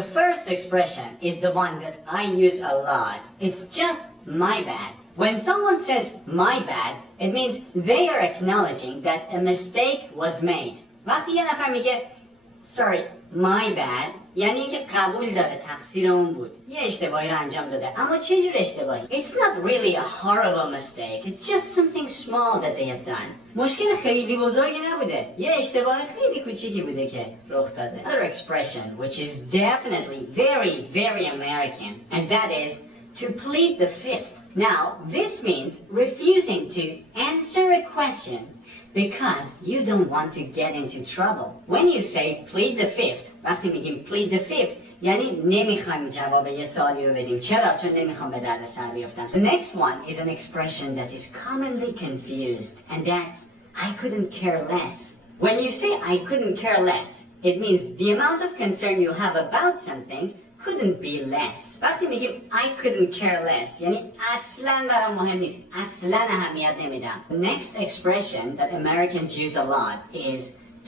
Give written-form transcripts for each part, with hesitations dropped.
The first expression is the one that I use a lot. It's just my bad. When someone says my bad, it means they are acknowledging that a mistake was made. وقتی یه نفر میگه sorry, my bad یعنی که قبول داره تقصیر اون بود، یه اشتباهی رو انجام داده. اما چه جور اشتباهی؟ It's not really a horrible mistake. It's just something small that they have done. مشکل خیلی بزرگی نبوده، یه اشتباه خیلی کوچیکی بوده که رخ داده. Another expression which is definitely very American, and that is to plead the fifth. Now, this means refusing to answer a question because you don't want to get into trouble. When you say plead the fifth, وقتی میگیم plead the fifth یعنی نمیخوایم جواب یه سوالی رو بدیم. چرا؟ چون نمیخوام به درد سر بیفتم. The next one is an expression that is commonly confused, and that's I couldn't care less. When you say I couldn't care less, it means the amount of concern you have about something couldn't be less. وقتی میگیم I couldn't care less یعنی اصلاً برام مهم نیست، اصلاً اهمیت نمیدم. The next expression that Americans use a lot is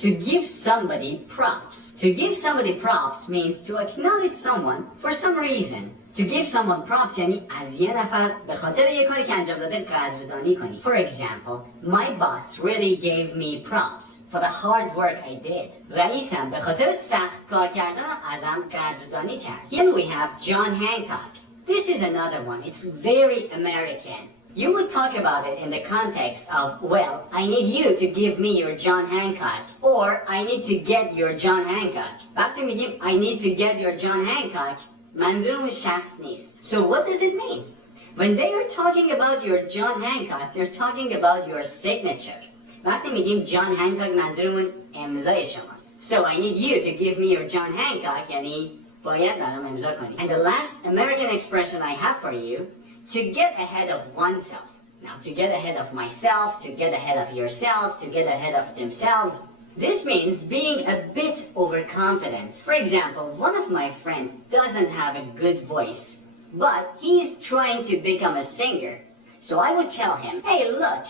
to give somebody props. To give somebody props means to acknowledge someone for some reason. To give someone props یعنی از یه نفر به خاطر یه کاری که انجام داده قدردانی کنی. For example, my boss really gave me props for the hard work I did. رئیسم به خاطر سخت کار کردنم ازم قدردانی کرد. Here we have John Hancock. This is another one. It's very American. You would talk about it in the context of, well, I need you to give me your John Hancock, or I need to get your John Hancock. وقتی میگیم I need to get your John Hancock منظورمون شخص نیست. So what does it mean? When they are talking about your John Hancock, they're talking about your signature. وقتی میگیم John Hancock منظورمون امضای شماست. So I need you to give me your John Hancock یعنی باید برام امضا کنی. And the last American expression I have for you, to get ahead of oneself. Now to get ahead of myself, to get ahead of yourself, to get ahead of themselves. This means being a bit overconfident. For example, one of my friends doesn't have a good voice, but he's trying to become a singer. So I would tell him, hey look,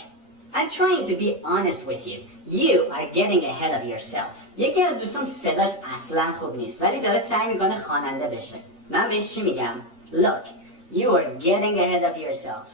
I'm trying to be honest with you. You are getting ahead of yourself. یکی از دوستان صداش اصلا خوب نیست ولی داره سعی میکنه خواننده بشه. من بهش چی میگم؟ Look, you are getting ahead of yourself.